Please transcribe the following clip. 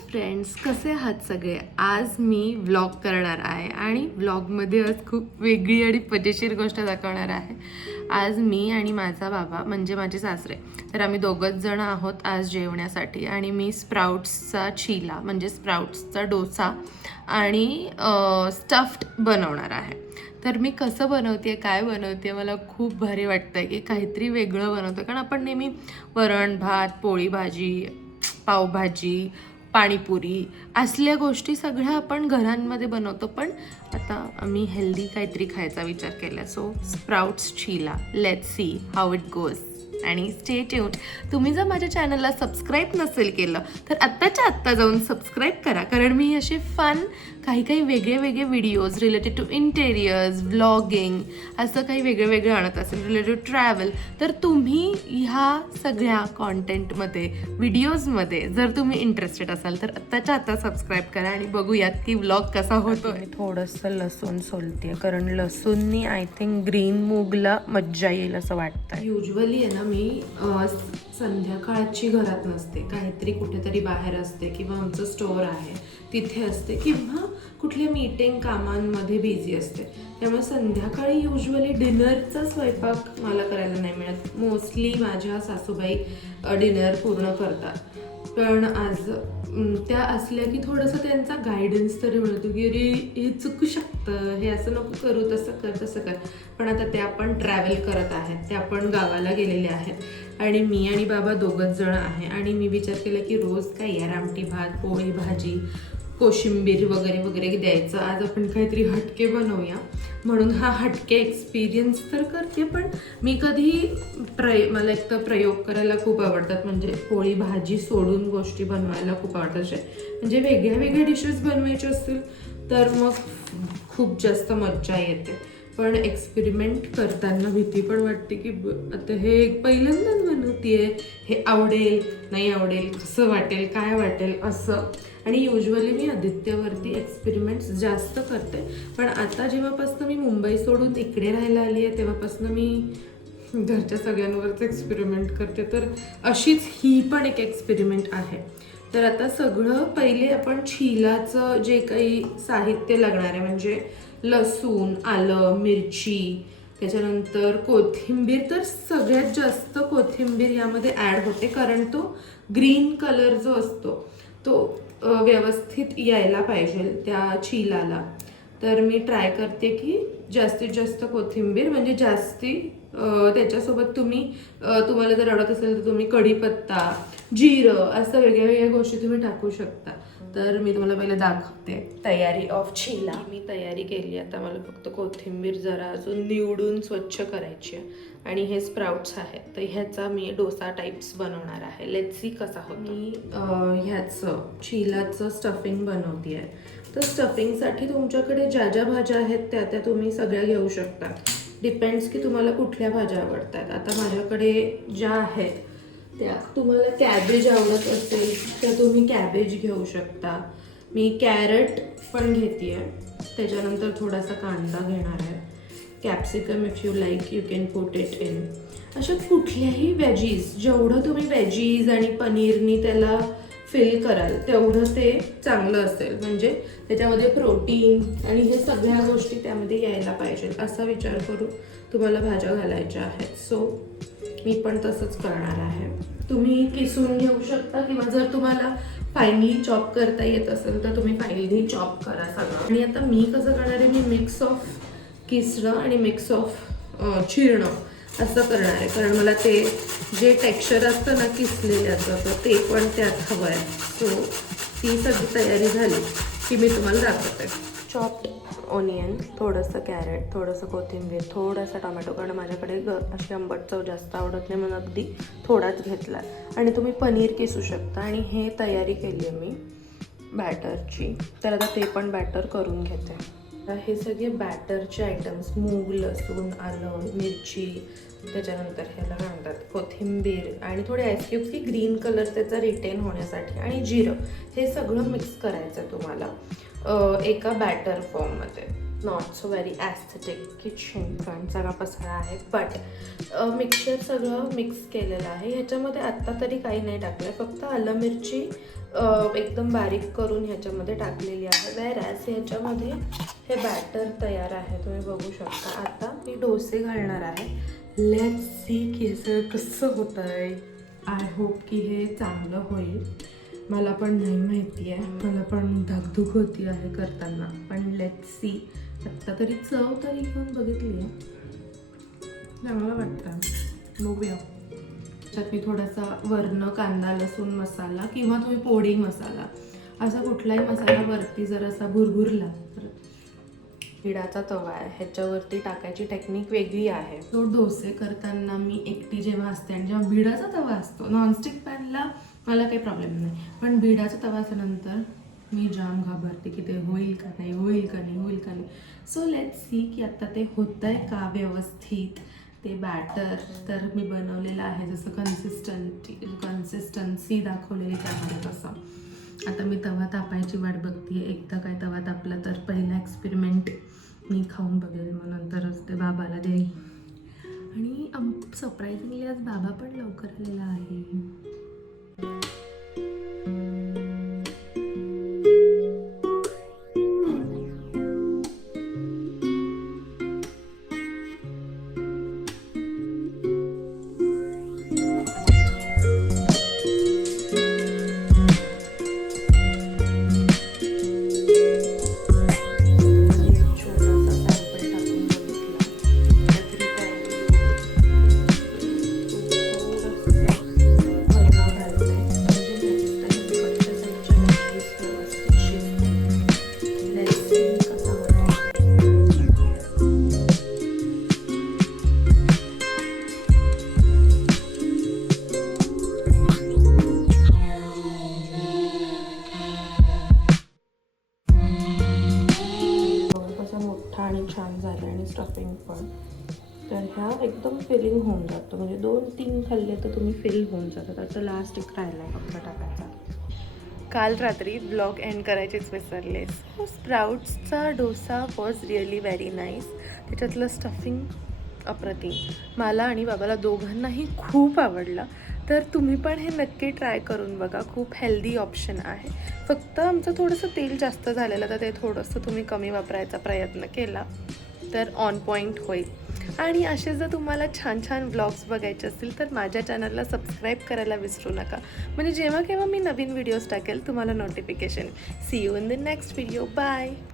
Friends, कसे आहात सगळे? आज मी व्लॉग करणार आहे आणि व्लॉगमध्ये आज खूप वेगळी आणि मजेशीर गोष्ट दाखवणार आहे. आज मी आणि माझा बाबा म्हणजे माझे सासरे, तर आम्ही दोघंच जण आहोत आज जेवण्यासाठी. आणि मी स्प्राउट्सचा चीला म्हणजे स्प्राउट्सचा डोसा आणि स्टफ्ड बनवणार आहे. तर मी कसं बनवते, काय बनवते, मला खूप भारी वाटतं की काहीतरी वेगळं बनवतं. कारण आपण नेहमी वरण भात, पोळी भाजी, पावभाजी, पाणीपुरी असल्या गोष्टी सगळ्या आपण घरांमध्ये बनवतो, पण आता आम्ही हेल्दी काहीतरी खायचा विचार केला. So sprouts cheela, let's see how it goes. आणि स्टे ट्यून्ड. तुम्ही जर माझ्या चॅनलला सबस्क्राईब नसेल केलं तर आत्ताच्या आत्ता जाऊन सबस्क्राईब करा, कारण मी असे फन काही वेगळे वेगळे व्हिडिओज रिलेटेड टू इंटेरियर्स, व्लॉगिंग असं काही वेगळं आणत असेल रिलेटेड टू ट्रॅव्हल. तर तुम्ही ह्या सगळ्या कॉन्टेंटमध्ये, व्हिडिओजमध्ये जर तुम्ही इंटरेस्टेड असाल तर आत्ताच्या आत्ता सबस्क्राईब करा आणि बघूयात की व्लॉग कसा होतो. मी थोडंसं लसूण सोलते, कारण लसूणनी आय थिंक ग्रीन मूगला मज्जा येईल असं वाटतं. युजली आहे ना, मी संध्याकाळची घरात नसते, काहीतरी कुठेतरी बाहेर असते किंवा आमचं स्टोअर आहे तिथे असते किंवा कुठल्या मीटिंग कामांमध्ये बिझी असते. त्यामुळे संध्याकाळी युजली डिनरचा स्वयंपाक मला करायला नाही मिळत. मोस्टली माझ्या सासूबाई डिनर पूर्ण करतात, पण आज त्या असल्या की थोडंसं त्यांचा गायडन्स तरी मिळतो की अरे हे चुकू शकतं, हे असं नको करू, तसं कर तसं कर. पण आता ते आपण ट्रॅव्हल करत आहेत, ते आपण गावाला गेलेले आहेत आणि मी आणि बाबा दोघंच जण आहे. आणि मी विचार केला की रोज काय यार आमटी भात, पोळी भाजी, कोशिंबीर वगैरे वगैरे द्यायचं, आज आपण काहीतरी हटके बनवूया. म्हणून हा हटके एक्सपिरियन्स तर करते, पण मी कधी मला एक तर प्रयोग करायला खूप आवडतात, म्हणजे पोळी भाजी सोडून गोष्टी बनवायला खूप आवडतात. असे म्हणजे वेगळ्या डिशेस बनवायचे असतील तर मग खूप जास्त मज्जा येते. पण एक्सपेरिमेंट करताना भीती पण वाटते की आता हे पहिल्यांदाच बनवतेय, हे आवडेल नाही आवडेल, कसं वाटेल काय वाटेल असं. आणि युजली मी आदित्यवरती एक्सपेरिमेंट्स जास्त करते, पण आता जेव्हापासून मी मुंबई सोडून इकडे राहायला आली आहे तेव्हापासून मी घरच्या सगळ्यांवरच एक्सपेरिमेंट करते. तर अशीच ही पण एक एक्सपेरिमेंट आहे. तर आता सगळं पहिले आपण चीलाचं जे काही साहित्य लागणार आहे म्हणजे लसूण, आलं, मिरची, त्याच्यानंतर कोथिंबीर. तर सगळ्यात जास्त कोथिंबीर यामध्ये ॲड होते, कारण तो ग्रीन कलर जो असतो तो व्यवस्थित यायला पाहिजे त्या चीलाला. तर मी ट्राय करते की जास्तीत जास्त कोथिंबीर, म्हणजे जास्ती त्याच्यासोबत तुम्हाला जर आवडत असेल तर तुम्ही कढीपत्ता, जिरं असं वेगळ्या गोष्टी तुम्ही टाकू शकता. तर मी तुम्हाला पहिले दाखवते तयारी ऑफ चीला. मी तयारी केली, आता मला फक्त कोथिंबीर जरा अजून निवडून स्वच्छ करायची आहे. आणि हे स्प्राउट्स आहेत, तर ह्याचा मी डोसा टाईप्स बनवणार आहे. लेट्स सी कसा होतो. मी ह्याचं चीलाचं स्टफिंग बनवते आहे. तर स्टफिंगसाठी तुमच्याकडे ज्या ज्या भाज्या आहेत त्या तुम्ही सगळ्या घेऊ शकता. डिपेंड्स की तुम्हाला कुठल्या भाज्या आवडतात. आता माझ्याकडे ज्या आहेत त्या, तुम्हाला कॅबेज आवडत असेल तर तुम्ही कॅबेज घेऊ शकता. मी कॅरट पण घेते आहे, त्याच्यानंतर थोडासा कांदा घेणार आहे. Capsicum if you like you can put it in. अशा कुठल्याही वेजीज, जेवढं तुम्ही वेजीज आणि पनीरनी त्याला फिल कराल तेवढं ते चांगलं असेल. म्हणजे त्याच्यामध्ये प्रोटीन आणि हे सगळ्या गोष्टी त्यामध्ये यायला पाहिजेत असा विचार करून तुम्हाला भाज्या घालायच्या आहेत. सो मी पण तसंच करणार आहे. तुम्ही किसून घेऊ शकता किंवा जर तुम्हाला फाईनली चॉप करता येत असेल तर तुम्ही फाईनली चॉप करा सगळं. आणि आता मी कसं करणार आहे, मी मिक्स ऑफ किसणं आणि मिक्स ऑफ चिरणं असं करणार आहे, कारण मला ते जे टेक्स्चर असतं ना किसलेल्याचं तर ते पण त्यात हवं आहे. सो ती सगळी तयारी झाली की मी तुम्हाला दाखवते. चॉप्ड ऑनियन, थोडंसं कॅरेट, थोडंसं कोथिंबीर, थोडासा टोमॅटो, कारण माझ्याकडे अशी आंबट चव जास्त आवडत नाही म्हणून अगदी थोडाच घेतला. आणि तुम्ही पनीर किसू शकता. आणि हे तयारी केली आहे मी बॅटरची, तर आता ते पण बॅटर करून घेते. हे सगळे बॅटरचे आयटम्स, मूग, लसूण, आलं, मिरची, त्याच्यानंतर ह्याला म्हणतात कोथिंबीर आणि थोडे आईस क्यूब्स की ग्रीन कलर त्याचा रिटेन होण्यासाठी, आणि जिरं, हे सगळं मिक्स करायचं तुम्हाला एका बॅटर फॉर्ममध्ये. Not so very aesthetic kitchen पण सगळा पसारा आहे. बट मिक्सचर सगळं मिक्स केलेलं आहे. ह्याच्यामध्ये आत्ता तरी काही नाही टाकलं आहे, फक्त आलं मिरची एकदम बारीक करून ह्याच्यामध्ये टाकलेली आहे. वेअरॅज ह्याच्यामध्ये हे बॅटर तयार आहे, तुम्ही बघू शकता. आता मी डोसे घालणार आहे. लेट्स सी की हे सगळं कसं होतं आहे. आय होप की हे चांगलं होईल. मला पण नाही माहिती आहे, मला पण धाकधूक होती आहे करताना, पण लेट्स सी. आत्ता तरी चव तरी घेऊन बघितली आहे, चांगलं वाटतं. बघूया. त्याच्यात मी थोडासा वर्ण कांदा लसूण मसाला किंवा तुम्ही पोडी मसाला असा कुठलाही मसाला वरती जर असा भुरभुरला तर. भिडाचा तवा आहे, ह्याच्यावरती टाकायची टेक्निक वेगळी आहे. तो डोसे करताना मी एकटी जेव्हा असते आणि जेव्हा भिडाचा तवा असतो, नॉनस्टिक पॅनला मला काही प्रॉब्लेम नाही, पण भिडाचा तवा असल्यानंतर मी जाम घाबरते की ते होईल का नाही, होईल का नाही, होईल का नाही. सो लेट्स सी की आत्ता ते होतं आहे का व्यवस्थित. ते बॅटर तर मी बनवलेलं आहे जसं कन्सिस्टन्सी दाखवलेली त्यामध्ये तसं. आता मी तवा तापायची वाट बघते. एकदा काय तवा तापला तर पहिला एक्सपेरिमेंट मी खाऊन बघेल, मग नंतरच ते बाबाला देईल. आणि सरप्राइझिंगली आज बाबा पण लवकर आलेला आहे. आणि छान झालं आणि स्टफिंग पण. तर ह्या एकदम फिलिंग होऊन जातो, म्हणजे 2-3 खाल्ले तर तुम्ही फिल होऊन जातात. आता लास्ट एक राहिला आहे फक्त टाकायचा. काल रात्री ब्लॉग एंड करायचेच विसरले. सो स्प्राउट्सचा dosa was really very nice. त्याच्यातलं स्टफिंग अप्रतिम. मला आणि बाबाला दोघांनाही खूप आवडलं. तर तुम्ही पण हे नक्की ट्राय करून बघा, खूप हेल्दी ऑप्शन आहे. फक्त आमचं थोडंसं तेल जास्त झालेलं, तर ते थोडंसं तुम्ही कमी वापरायचा प्रयत्न केला तर ऑन पॉईंट होईल. आणि असे जर तुम्हाला छान छान व्लॉग्स बघायचे असतील तर माझ्या चॅनलला सबस्क्राईब करायला विसरू नका, म्हणजे जेव्हा केव्हा मी नवीन व्हिडिओज टाकेल तुम्हाला notification. See you in the next video. Bye.